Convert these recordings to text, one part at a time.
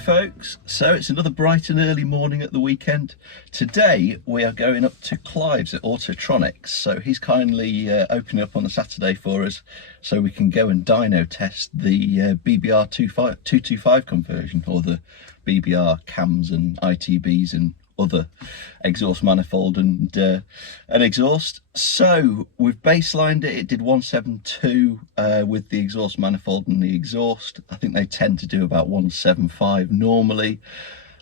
folks, so it's another bright and early morning at the weekend. Today we are going up to Clive's at Autotronix, so he's kindly opening up on a Saturday for us so we can go and dyno test the BBR 225 conversion, or the BBR cams and ITBs and other exhaust manifold and exhaust. So we've baselined it. It did 172 with the exhaust manifold and the exhaust. I think they tend to do about 175 normally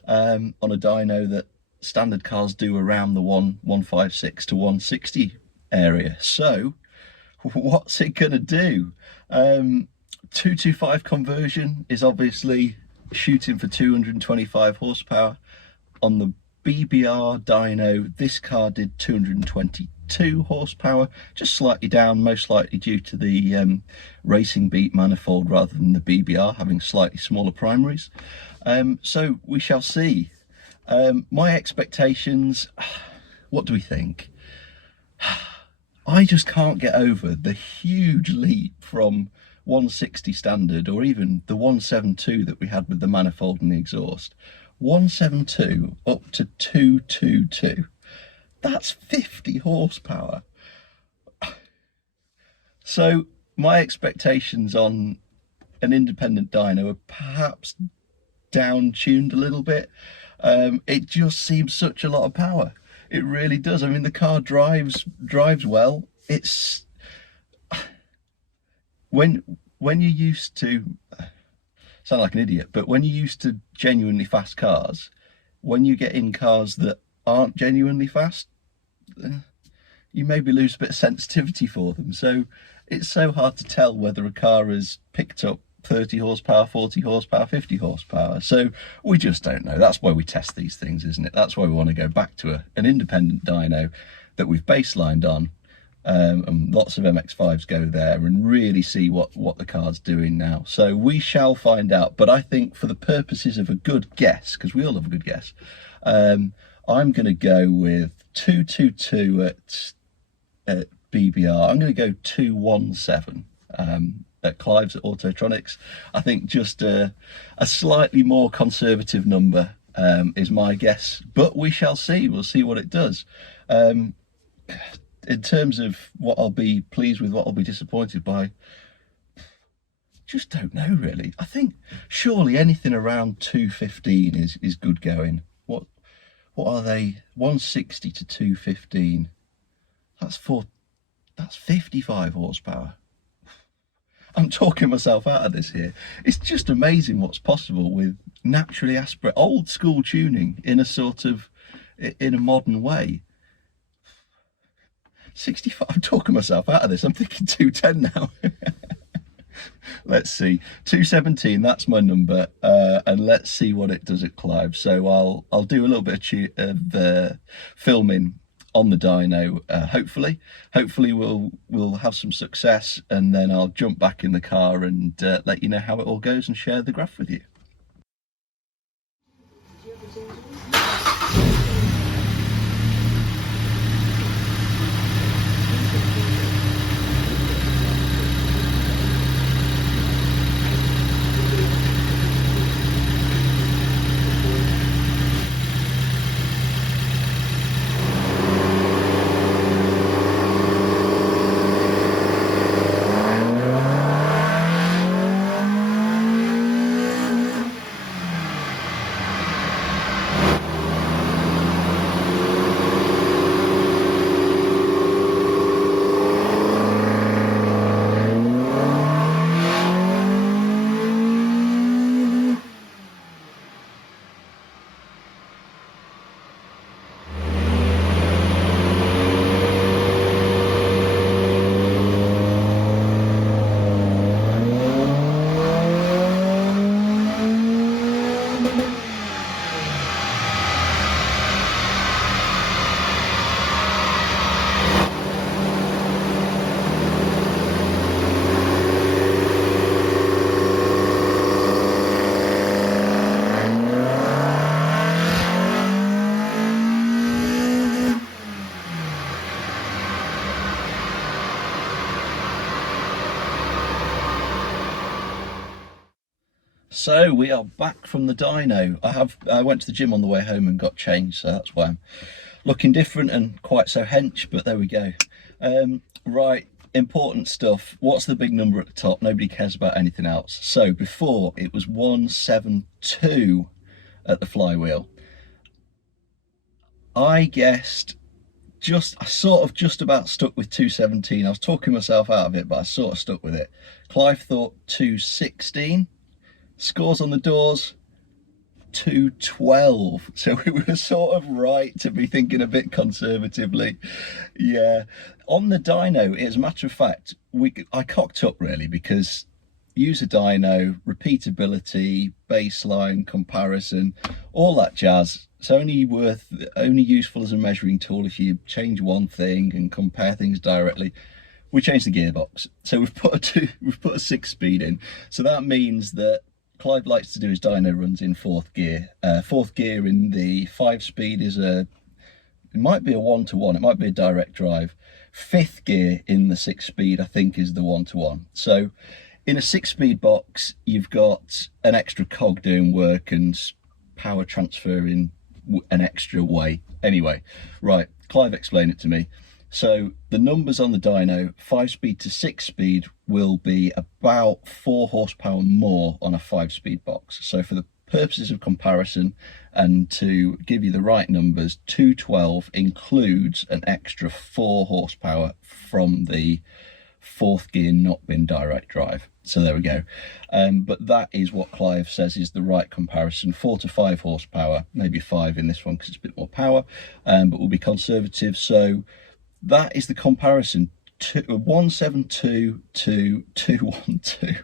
on a dyno that standard cars do around the 156 to 160 area. So what's it gonna do? 225 conversion is obviously shooting for 225 horsepower. On the BBR dyno, this car did 222 horsepower, just slightly down, most likely due to the racing beat manifold rather than the BBR having slightly smaller primaries. So we shall see. My expectations, what do we think? I just can't get over the huge leap from 160 standard, or even the 172 that we had with the manifold and the exhaust. 172 up to 222. That's 50 horsepower. So my expectations on an independent dyno are perhaps down tuned a little bit. It just seems such a lot of power. It really does. I mean, the car drives well. It's when you're used to, sound like an idiot, but when you're used to genuinely fast cars, when you get in cars that aren't genuinely fast, you maybe lose a bit of sensitivity for them. So it's so hard to tell whether a car has picked up 30 horsepower, 40 horsepower, 50 horsepower. So we just don't know. That's why we test these things, isn't it? That's why we want to go back to an independent dyno that we've baselined on. And lots of MX5s go there and really see what the car's doing now. So we shall find out. But I think for the purposes of a good guess, because we all have a good guess, I'm going to go with 222 at BBR. I'm going to go 217 at Clive's at Autotronix. I think just a slightly more conservative number is my guess. But we shall see. We'll see what it does. In terms of what I'll be pleased with, what I'll be disappointed by, just don't know really. I think surely anything around 215 is good going. What are they? 160 to 215. That's 55 horsepower. I'm talking myself out of this here. It's just amazing what's possible with naturally aspirated, old school tuning in a modern way. 65, I'm talking myself out of this. I'm thinking 210 now. Let's see, 217, that's my number, and let's see what it does at Clive. So I'll do a little bit of filming on the dyno. Hopefully we'll have some success, and then I'll jump back in the car and let you know how it all goes and share the graph with you. So we are back from the dyno. I went to the gym on the way home and got changed, so that's why I'm looking different and quite so hench, but there we go. Right, important stuff. What's the big number at the top? Nobody cares about anything else. So before it was 172 at the flywheel. I guessed I sort of just about stuck with 217. I was talking myself out of it, but I sort of stuck with it. Clive thought 216. Scores on the doors, 212. So we were sort of right to be thinking a bit conservatively. Yeah. On the dyno, as a matter of fact, I cocked up really, because use a dyno, repeatability, baseline, comparison, all that jazz. It's only useful as a measuring tool if you change one thing and compare things directly. We changed the gearbox, so we've put a 6-speed in. So that means that Clive likes to do his dyno runs in 4th gear. 4th gear in the 5-speed is it might be a 1-to-1, it might be a direct drive. 5th gear in the 6-speed, I think, is the 1-to-1. So in a 6-speed box, you've got an extra cog doing work and power transfer in an extra way. Anyway, right, Clive explained it to me. So the numbers on the dyno, 5-speed to 6-speed, will be about 4 horsepower more on a 5-speed box. So for the purposes of comparison and to give you the right numbers, 212 includes an extra 4 horsepower from the 4th gear not being direct drive. So there we go. But that is what Clive says is the right comparison. 4 to 5 horsepower, maybe 5 in this one because it's a bit more power, but we'll be conservative. So that is the comparison, 172 to 212.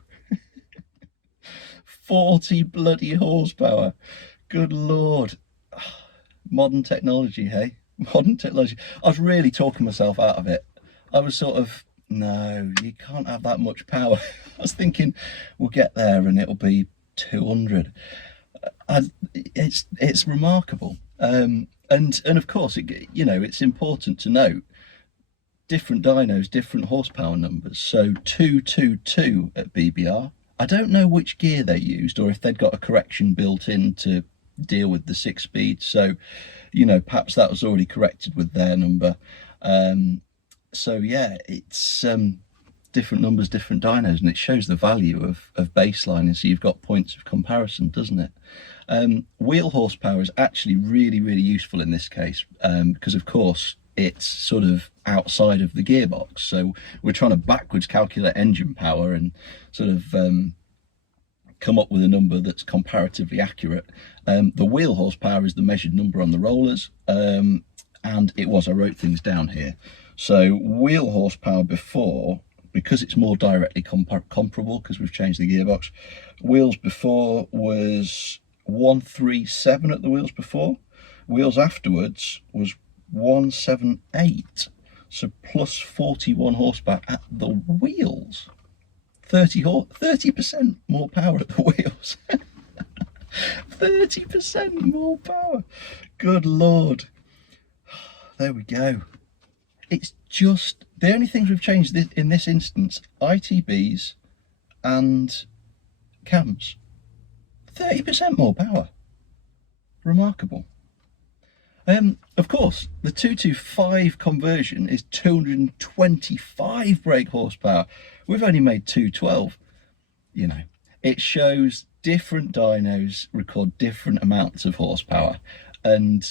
40 bloody horsepower. Good Lord. Modern technology, hey? Modern technology. I was really talking myself out of it. I was sort of, no, you can't have that much power. I was thinking we'll get there and it'll be 200. It's remarkable. And of course, it's important to note different dynos, different horsepower numbers. So 222 at BBR. I don't know which gear they used or if they'd got a correction built in to deal with the 6-speed. So, perhaps that was already corrected with their number. So yeah, it's different numbers, different dynos, and it shows the value of baselining. So you've got points of comparison, doesn't it? Wheel horsepower is actually really, really useful in this case, because of course it's sort of outside of the gearbox. So we're trying to backwards calculate engine power and sort of come up with a number that's comparatively accurate. The wheel horsepower is the measured number on the rollers, and I wrote things down here. So wheel horsepower before, because it's more directly comparable because we've changed the gearbox, wheels before was 137 at the wheels before. Wheels afterwards was 178, so plus 41 horsepower at the wheels. 30% more power at the wheels. 30% more power. Good Lord. There we go. It's just the only things we've changed in this instance: ITBs and cams. 30% more power. Remarkable. Of course, the 225 conversion is 225 brake horsepower. We've only made 212. It shows different dynos record different amounts of horsepower. And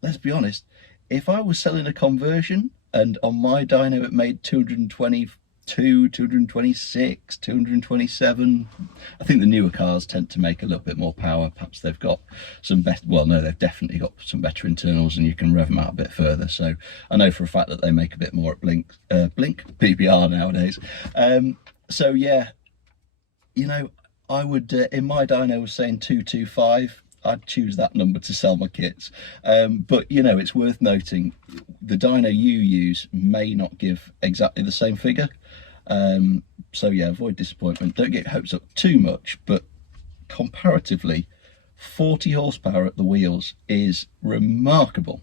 let's be honest, if I was selling a conversion and on my dyno it made 222, 226, 227. I think the newer cars tend to make a little bit more power. Perhaps they've got some better, well, no, they've definitely got some better internals and you can rev them out a bit further. So I know for a fact that they make a bit more at Blink BBR nowadays. So yeah, I would, in my dyno was saying 225. I'd choose that number to sell my kits. But it's worth noting the dyno you use may not give exactly the same figure. So yeah, avoid disappointment. Don't get hopes up too much, but comparatively 40 horsepower at the wheels is remarkable.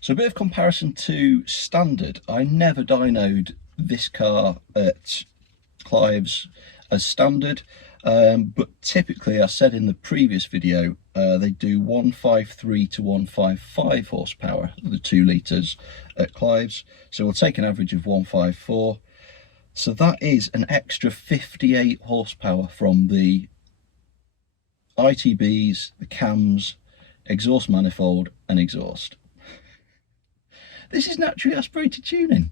So a bit of comparison to standard. I never dynoed this car at Clive's as standard. But typically, I said in the previous video, they do 153 to 155 horsepower, the 2 litres at Clive's. So we'll take an average of 154. So that is an extra 58 horsepower from the ITBs, the cams, exhaust manifold and exhaust. This is naturally aspirated tuning.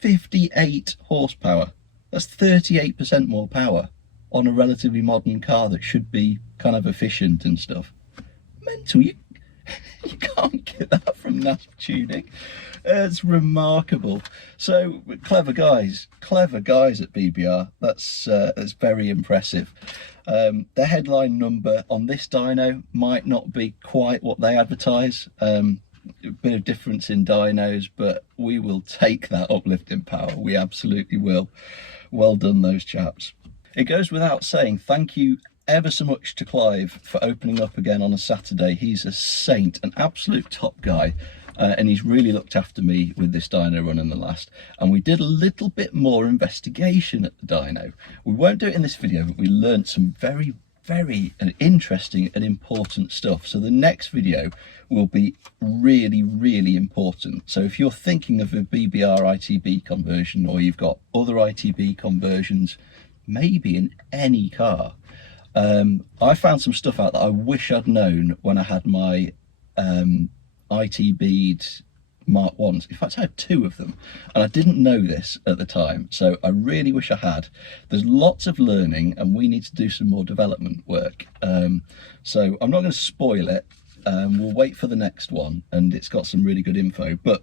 58 horsepower. That's 38% more power on a relatively modern car that should be kind of efficient and stuff. Mental, you can't get that from NASP tuning. It's remarkable. So clever guys at BBR. That's very impressive. The headline number on this dyno might not be quite what they advertise. A bit of difference in dynos, but we will take that uplift in power. We absolutely will. Well done, those chaps. It goes without saying, thank you ever so much to Clive for opening up again on a Saturday. He's a saint, an absolute top guy, and he's really looked after me with this dyno run in the last. And we did a little bit more investigation at the dyno. We won't do it in this video, but we learned some very interesting and important stuff. So the next video will be really important. So if you're thinking of a BBR ITB conversion, or you've got other ITB conversions, maybe in any car, I found some stuff out that I wish I'd known when I had my ITB'd Mark 1s. In fact, I had 2 of them, and I didn't know this at the time, so I really wish I had. There's lots of learning, and we need to do some more development work. So I'm not going to spoil it. We'll wait for the next one, and it's got some really good info. But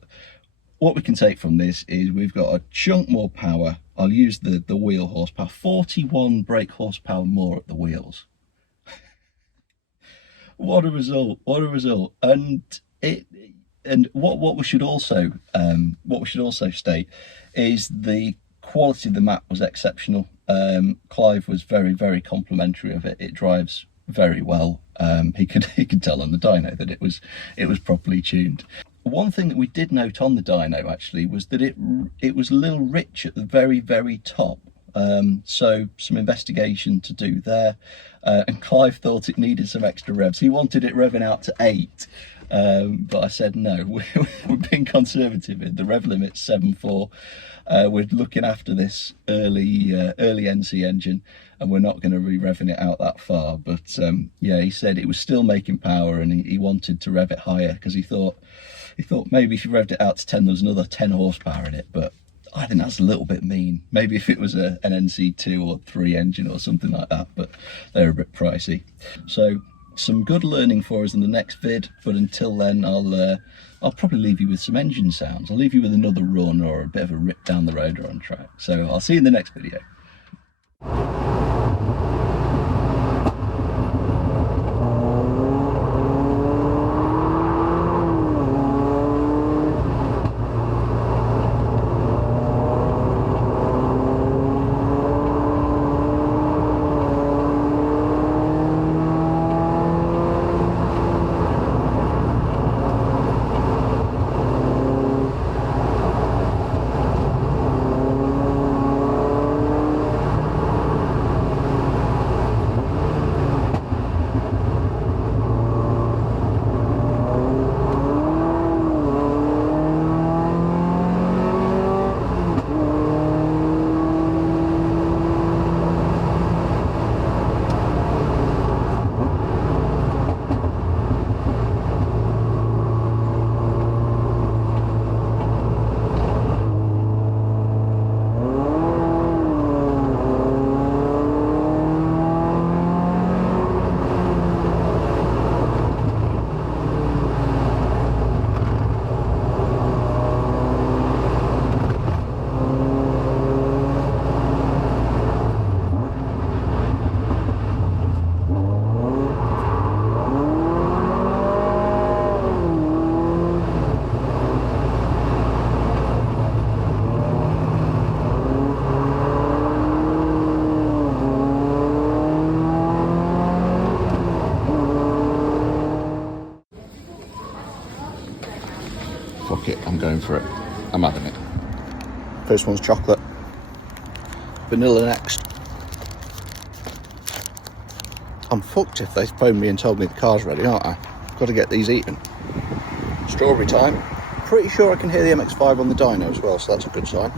what we can take from this is we've got a chunk more power. I'll use the wheel horsepower, 41 brake horsepower more at the wheels. What a result! What a result! And what we should also state is the quality of the map was exceptional. Clive was very complimentary of it. It drives very well. He could tell on the dyno that it was properly tuned. One thing that we did note on the dyno actually was that it was a little rich at the very top. So some investigation to do there, and Clive thought it needed some extra revs. He wanted it revving out to 8, but I said no, we're being conservative. The rev limit's 7.4. We're looking after this early NC engine, and we're not going to be revving it out that far. But yeah, he said it was still making power, and he wanted to rev it higher because he thought maybe if you revved it out to 10, there was another 10 horsepower in it. But I think that's a little bit mean. Maybe if it was an NC2 or 3 engine or something like that, but they're a bit pricey. So some good learning for us in the next vid, but until then I'll probably leave you with some engine sounds. I'll leave you with another run or a bit of a rip down the road or on track. So I'll see you in the next video. Fuck it, I'm going for it. I'm having it. First one's chocolate. Vanilla next. I'm fucked if they phoned me and told me the car's ready, aren't I? Got to get these eaten. Strawberry time. Pretty sure I can hear the MX5 on the dyno as well, so that's a good sign.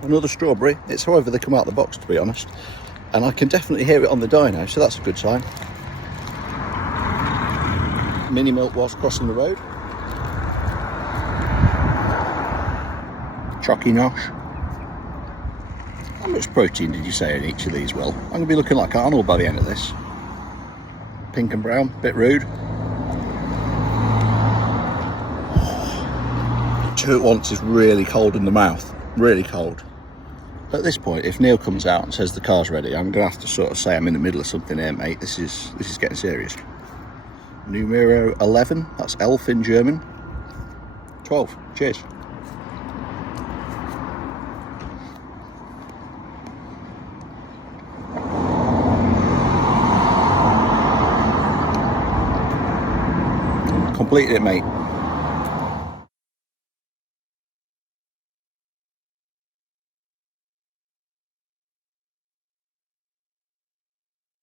Another strawberry. It's however they come out of the box, to be honest. And I can definitely hear it on the dyno, so that's a good sign. Mini milk whilst crossing the road. Chocky nosh. How much protein did you say in each of these, Will? I'm going to be looking like Arnold by the end of this. Pink and brown, bit rude. Two at once is really cold in the mouth, really cold. At this point, if Neil comes out and says the car's ready, I'm going to have to sort of say I'm in the middle of something here, mate. This is getting serious. Numero 11, that's elf in German. 12, cheers. Completed it, mate.